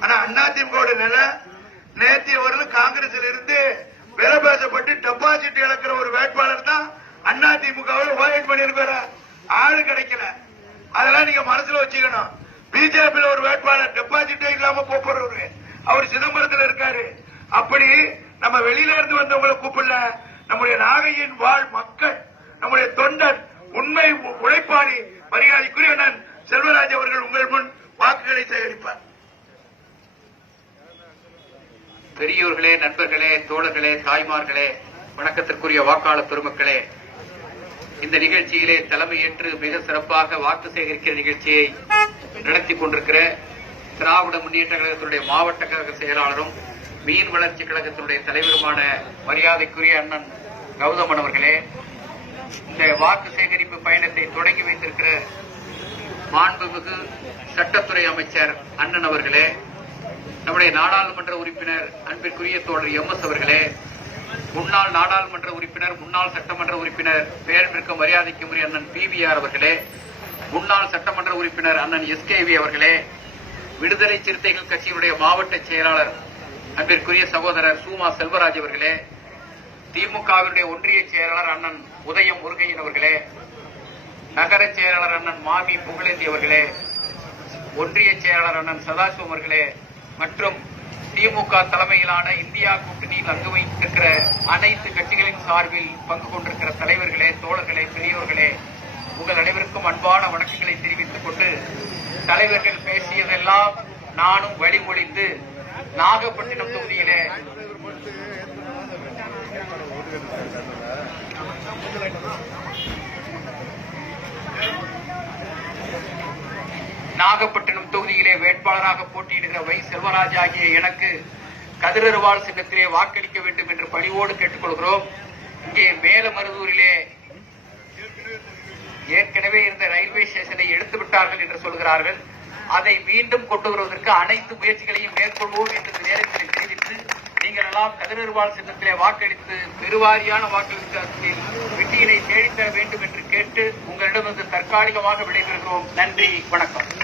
ஆனா அதிமுக நிலை நேற்றைய வரலும் காங்கிரஸில் இருந்து விலை பேசப்பட்டு டெபாசிட் இழக்கிற ஒரு வேட்பாளர் தான் அதிமுகவில் ஓயட் பண்ணிருக்கிற ஆளு கிடைக்கல. அதெல்லாம் நீங்க மனசுல வச்சுக்கணும். பிஜேபியில ஒரு வேட்பாளர் டெபாசிட்டே இல்லாம போறவரு அவர் சிதம்பரத்தில் இருக்காரு. அப்படி நம்ம வெளியில இருந்து வந்தவங்களை கூப்பிடல. நம்முடைய நாகையின் வாழ் மக்கள் நம்முடைய தொண்டன் உண்மை உ- உழைப்பாளி மரியாதைக்குரிய அண்ணன் செல்வராஜ் அவர்கள் உங்கள் முன் வாக்குகளை சேகரிப்பார் பெரியோர்களே நண்பர்களே தோழர்களே தாய்மார்களே வணக்கத்திற்குரிய வாக்காளர் பெருமக்களே இந்த நிகழ்ச்சியிலே தலைமையேற்று மிக சிறப்பாக வாக்கு சேகரிக்கிற நிகழ்ச்சியை நடத்தி கொண்டிருக்கிற திராவிட முன்னேற்ற கழகத்தினுடைய மாவட்ட கழக செயலாளரும் மீன் வளர்ச்சி கழகத்தினுடைய தலைவருமான மரியாதைக்குரிய அண்ணன் கௌதமன் அவர்களே இந்த வாக்கு சேகரிப்பு பயணத்தை தொடங்கி வைத்திருக்கிற மாண்புமிகு சட்டத்துறை அமைச்சர் அண்ணன் அவர்களே நம்முடைய நாடாளுமன்ற உறுப்பினர் அன்பிற்குரிய தோழர் எம் எஸ் அவர்களே முன்னாள் நாடாளுமன்ற உறுப்பினர் முன்னாள் சட்டமன்ற உறுப்பினர் பேரன்பிற்கு மரியாதைக்குரிய அண்ணன் பி வி ஆர் அவர்களே முன்னாள் சட்டமன்ற உறுப்பினர் அண்ணன் எஸ் கே வி அவர்களே விடுதலை சிறுத்தைகள் கட்சியினுடைய மாவட்ட செயலாளர் அன்பிற்குரிய சகோதரர் சூமா செல்வராஜ் அவர்களே திமுகவினுடைய ஒன்றிய செயலாளர் அண்ணன் உதயம் முருகையன் அவர்களே நகர செயலாளர் அண்ணன் மாமி புகழேந்தி அவர்களே ஒன்றிய செயலாளர் அண்ணன் சதாசிவம் அவர்களே மற்றும் திமுக தலைமையிலான இந்தியா கூட்டணியில் அங்கு வைத்திருக்கிற அனைத்து கட்சிகளின் சார்பில் பங்கு கொண்டிருக்கிற தலைவர்களே தோழர்களே பெரியோர்களே உங்கள் அனைவருக்கும் அன்பான வணக்கங்களை தெரிவித்துக் கொண்டு தலைவர்கள் பேசியதெல்லாம் நானும் வழிமொழிந்து நாகப்பட்டினம் தொகுதியிலே நாகப்பட்டினம் தொகுதியிலே வேட்பாளராக போட்டியிடுகிற வை. செல்வராஜ் ஆகிய எனக்கு கதிரருவாள் சின்னத்திலே வாக்களிக்க வேண்டும் என்று பணிவோடு கேட்டுக்கொள்கிறோம். இங்கே மேலமருதூரிலே ஏற்கனவே இருந்த ரயில்வே ஸ்டேஷனை எடுத்து விட்டார்கள் என்று சொல்கிறார்கள். அதை மீண்டும் கொண்டு வருவதற்கு அனைத்து முயற்சிகளையும் மேற்கொள்வோம் என்று நேரத்தில் தெரிவித்து நீங்கள் எல்லாம் கதிரருவாள் சின்னத்திலே வாக்களித்து பெருவாரியான வாக்களித்து வெற்றியினை தேடித்தர வேண்டும் என்று கேட்டு உங்களிடம் வந்து தற்காலிகமாக விடைபெறுகிறோம். நன்றி வணக்கம்.